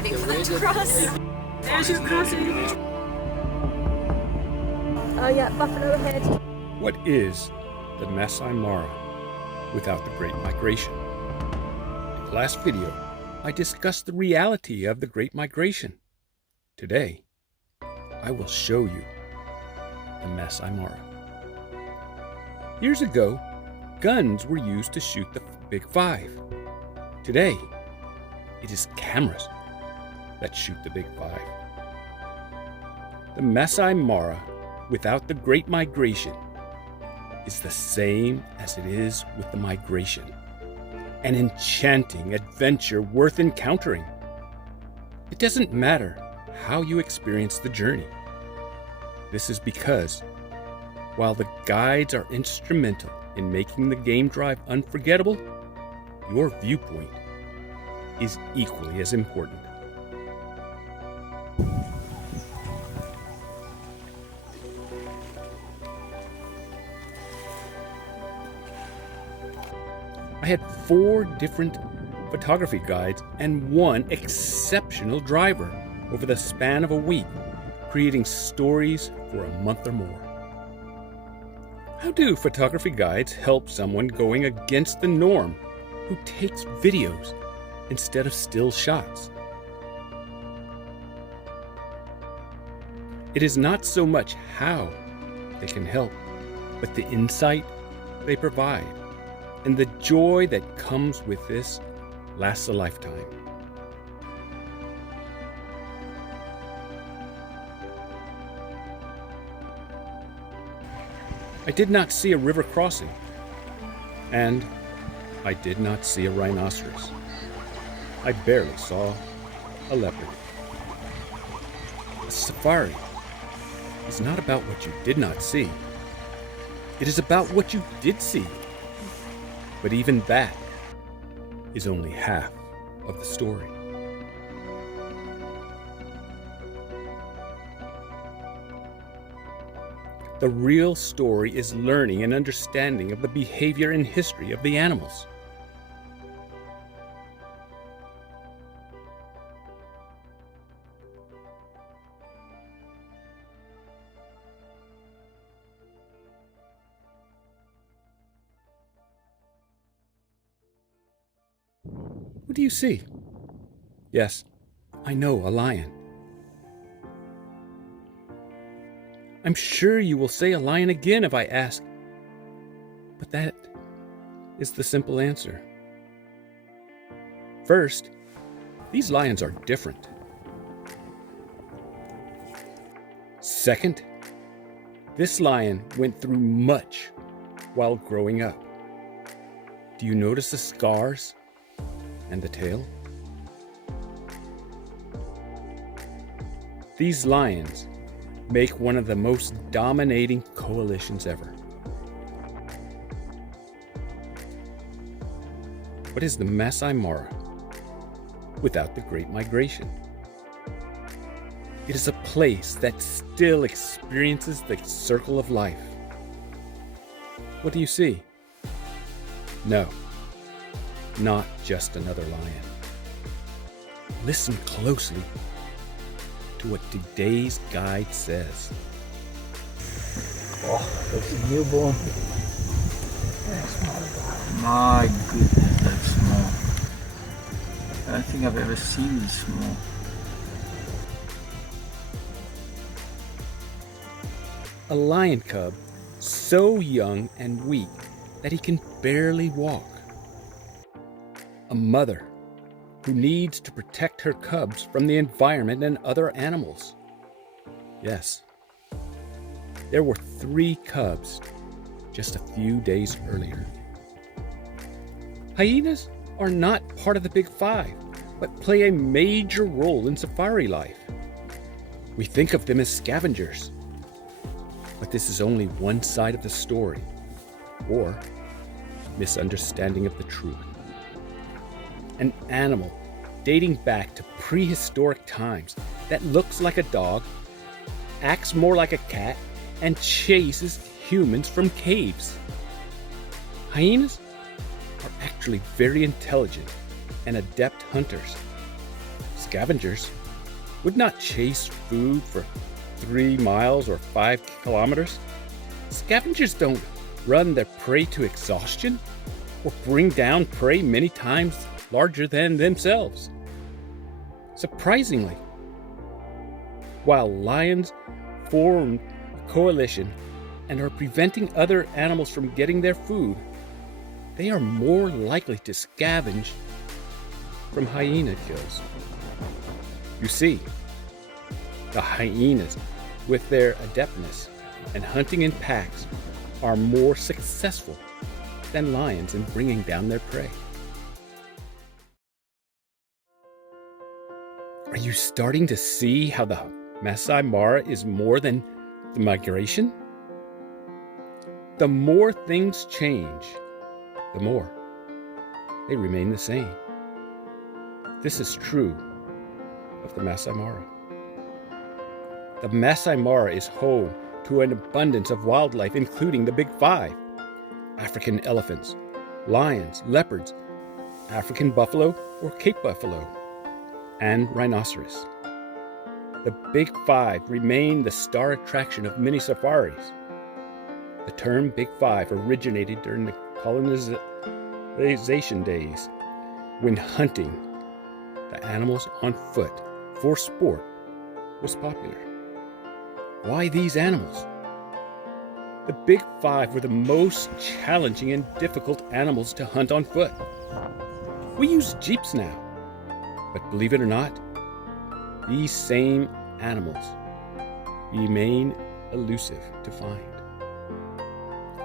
waiting for them to cross. There's your crossing. Oh yeah, buffalo ahead. What is the Masai Mara without the Great Migration? In the last video, I discussed the reality of the Great Migration. Today, I will show you the Masai Mara. Years ago, guns were used to shoot the Big Five. Today, it is cameras that shoot the Big Five. The Masai Mara without the Great Migration is the same as it is with the migration. An enchanting adventure worth encountering. It doesn't matter how you experience the journey. This is because, while the guides are instrumental in making the game drive unforgettable, your viewpoint is equally as important. I had 4 different photography guides and 1 exceptional driver over the span of a week, creating stories for a month or more. How do photography guides help someone going against the norm who takes videos instead of still shots? It is not so much how they can help, but the insight they provide. And the joy that comes with this lasts a lifetime. I did not see a river crossing, and I did not see a rhinoceros. I barely saw a leopard. A safari is not about what you did not see. It is about what you did see. But even that is only half of the story. The real story is learning and understanding of the behavior and history of the animals. What do you see? Yes, I know, a lion. I'm sure you will say a lion again if I ask, but that is the simple answer. First, these lions are different. Second, this lion went through much while growing up. Do you notice the scars and the tail? These lions make one of the most dominating coalitions ever. What is the Masai Mara without the Great Migration? It is a place that still experiences the circle of life. What do you see? No, not just another lion. Listen closely to what today's guide says. Oh, that's a newborn. That's small. My goodness, that's small. I don't think I've ever seen this small. A lion cub so young and weak that he can barely walk. A mother who needs to protect her cubs from the environment and other animals. Yes, there were 3 cubs just a few days earlier. Hyenas are not part of the Big Five, but play a major role in safari life. We think of them as scavengers, but this is only one side of the story, or misunderstanding of the truth. An animal dating back to prehistoric times that looks like a dog, acts more like a cat, and chases humans from caves. Hyenas are actually very intelligent and adept hunters. Scavengers would not chase food for 3 miles or 5 kilometers. Scavengers don't run their prey to exhaustion or bring down prey many times larger than themselves. Surprisingly, while lions form a coalition and are preventing other animals from getting their food, they are more likely to scavenge from hyena kills. You see, the hyenas, with their adeptness and hunting in packs, are more successful than lions in bringing down their prey. Are you starting to see how the Masai Mara is more than the migration? The more things change, the more they remain the same. This is true of the Masai Mara. The Masai Mara is home to an abundance of wildlife, including the Big Five: African elephants, lions, leopards, African buffalo or Cape buffalo, and rhinoceros. The Big Five remain the star attraction of many safaris. The term Big Five originated during the colonization days, when hunting the animals on foot for sport was popular. Why these animals? The Big Five were the most challenging and difficult animals to hunt on foot. We use jeeps now, but believe it or not, these same animals remain elusive to find.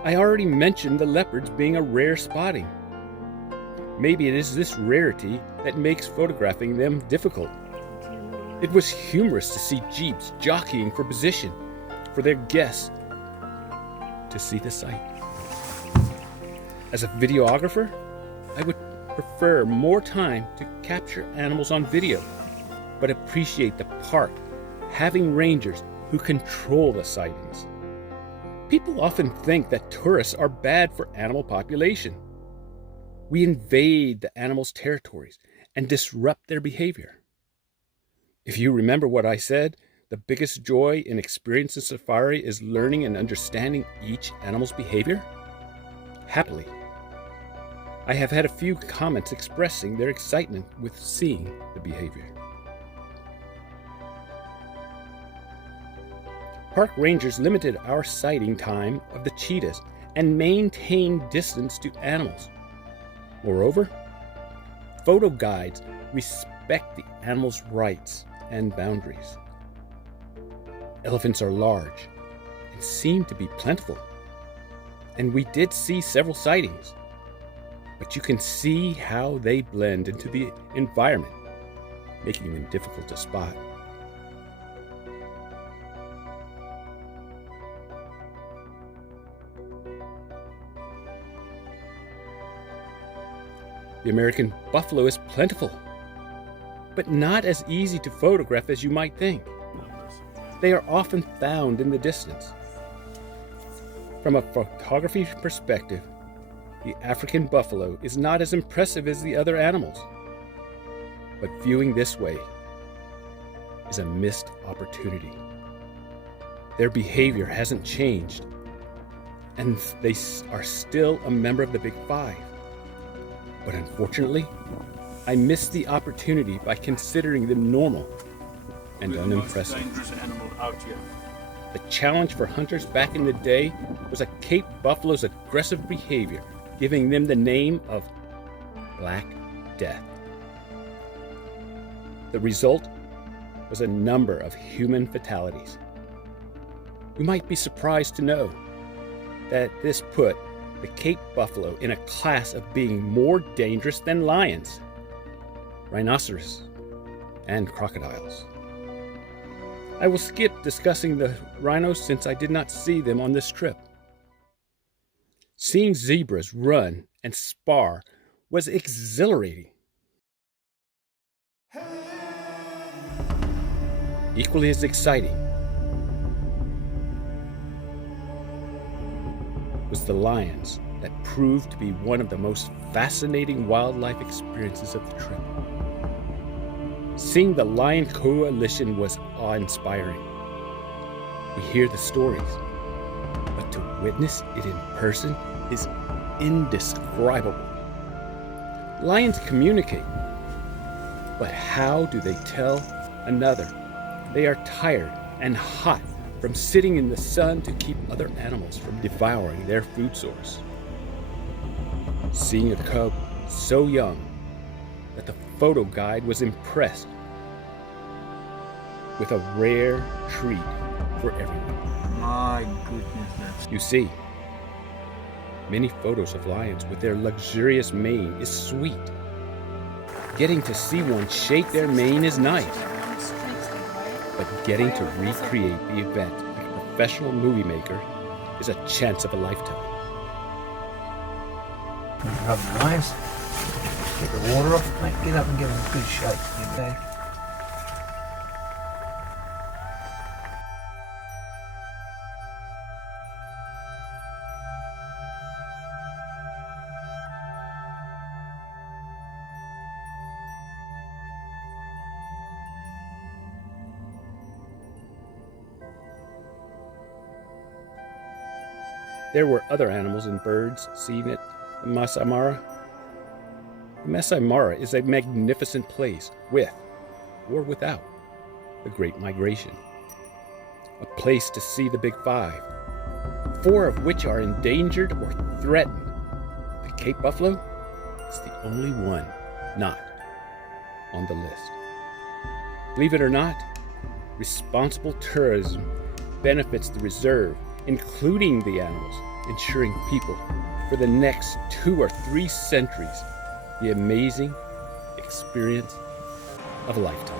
I already mentioned the leopards being a rare spotting. Maybe it is this rarity that makes photographing them difficult. It was humorous to see jeeps jockeying for position for their guests to see the sight. As a videographer, I would prefer more time to capture animals on video, but appreciate the park having rangers who control the sightings. People often think that tourists are bad for animal population. We invade the animals' territories and disrupt their behavior. If you remember what I said, the biggest joy in experiencing safari is learning and understanding each animal's behavior. Happily, I have had a few comments expressing their excitement with seeing the behavior. Park rangers limited our sighting time of the cheetahs and maintained distance to animals. Moreover, photo guides respect the animal's rights and boundaries. Elephants are large and seem to be plentiful, and we did see several sightings, but you can see how they blend into the environment, making them difficult to spot. The American buffalo is plentiful, but not as easy to photograph as you might think. They are often found in the distance. From a photography perspective, the African buffalo is not as impressive as the other animals, but viewing this way is a missed opportunity. Their behavior hasn't changed, and they are still a member of the Big Five. But unfortunately, I missed the opportunity by considering them normal and unimpressive. Dangerous animal out here. The challenge for hunters back in the day was a Cape buffalo's aggressive behavior, giving them the name of Black Death. The result was a number of human fatalities. You might be surprised to know that this put the Cape buffalo in a class of being more dangerous than lions, rhinoceros, and crocodiles. I will skip discussing the rhinos since I did not see them on this trip. Seeing zebras run and spar was exhilarating. Equally as exciting was the lions that proved to be one of the most fascinating wildlife experiences of the trip. Seeing the Lion Coalition was awe-inspiring. We hear the stories, but to witness it in person is indescribable. Lions communicate, but how do they tell another they are tired and hot from sitting in the sun to keep other animals from devouring their food source? Seeing a cub so young that the photo guide was impressed with a rare treat for everyone. My goodness, that's... You see, many photos of lions with their luxurious mane is sweet. Getting to see one shake their mane is nice. But getting to recreate the event like a professional movie maker is a chance of a lifetime. Rub the lions, get the water off, mate, get up and give them a good shake, okay? There were other animals and birds seen at the Masai Mara. The Masai Mara is a magnificent place with or without the Great Migration. A place to see the Big Five, 4 of which are endangered or threatened. The Cape Buffalo is the only one not on the list. Believe it or not, responsible tourism benefits the reserve, including the animals, ensuring people for the next 2 or 3 centuries the amazing experience of a lifetime.